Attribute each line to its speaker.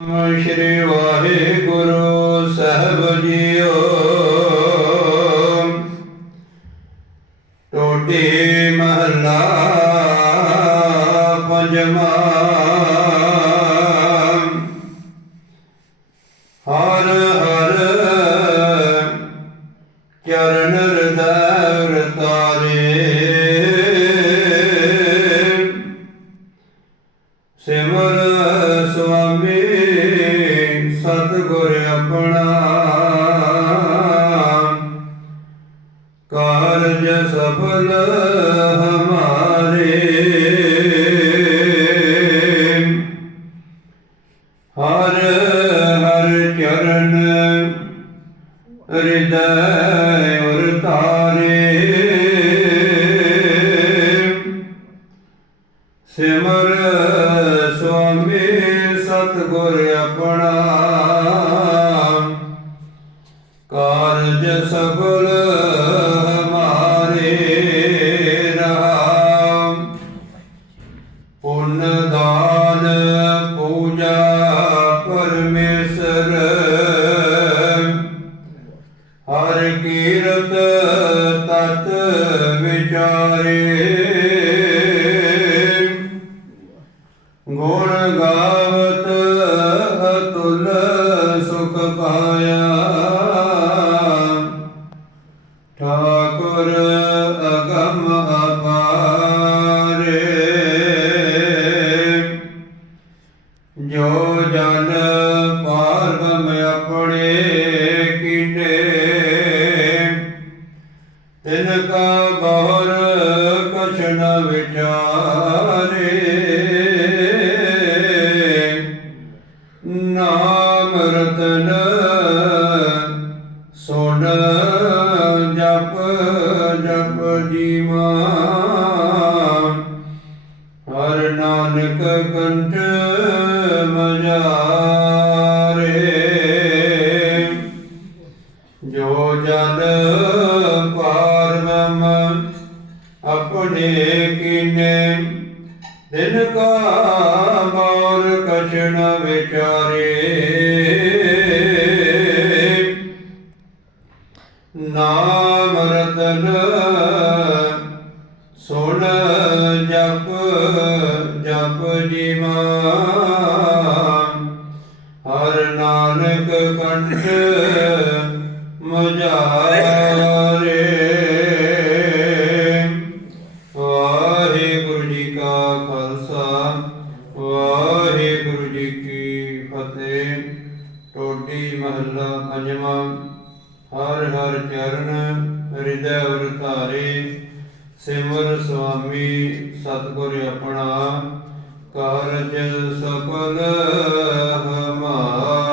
Speaker 1: ਸ਼੍ਰੀ ਵਾਹਿਗੁਰੂ ਸਾਹਿਬ JIO. ਟੋਟੇ ਮਹਲਾ ਪੰਜਵਾ। ਹਰ ਹਰ ਚਰਨ ਹਿਰਦੈ ਤਾਰੇ। ਸਿਮਰ ਸੁਆ ਆਪਣਾ ਕਾਰਜ ਸਫਲ ਹਮਾਰੇ। ਹਰ ਹਰ ਚਰਨ ਹਿਰਦੈ ਉਰ ਤਾਰੇ। ਸਿਮਰ ਸੁਆਮੀ ਸਤਿਗੁਰ ਆਪਣਾ। ਕਾਰਜ ਸਫਲ ਹਮਾਰੇ ਰਹਾਮ ਪੁੰਨ ਦਾਨ ਪੂਜਾ ਪਰਮੇਸ਼ਰ। ਹਰ ਕੀਰਤ ਤਤ ਵਿਚਾਰੇ। ਤਿਨ ਕਾ ਬਹੁਰ ਕਛ ਨ ਵਿਚਾਰੇ। ਨਾਮ ਰਤਨ ਸੁਣ ਜਪ ਜਪ ਜੀਵਾ ਹਰ ਨਾਨਕ ਕੰਠ ਮਜ਼ਾ। ਜੋ ਜਨ ਪਾਰਮ ਆਪਣੇ ਕੀਨੇ ਦਿਨ ਕਾ ਮੌਰ ਕਛਣ ਵਿਚਾਰੇ। ਵਾਹਿਗੁਰੂ ਜੀ ਕੀ ਫਤਿਹ। ਟੋਡੀ ਮਹੱਲਾ ਪੰਜਵਾਂ। ਹਰ ਹਰ ਚਰਨ ਹਿਰਦੈ ਉਰ ਧਾਰੇ। ਸਿਮਰ ਸੁਆਮੀ ਸਤਿਗੁਰ ਆਪਣਾ। ਕਾਰਜ ਸਫਲ ਹਮਾਰੇ।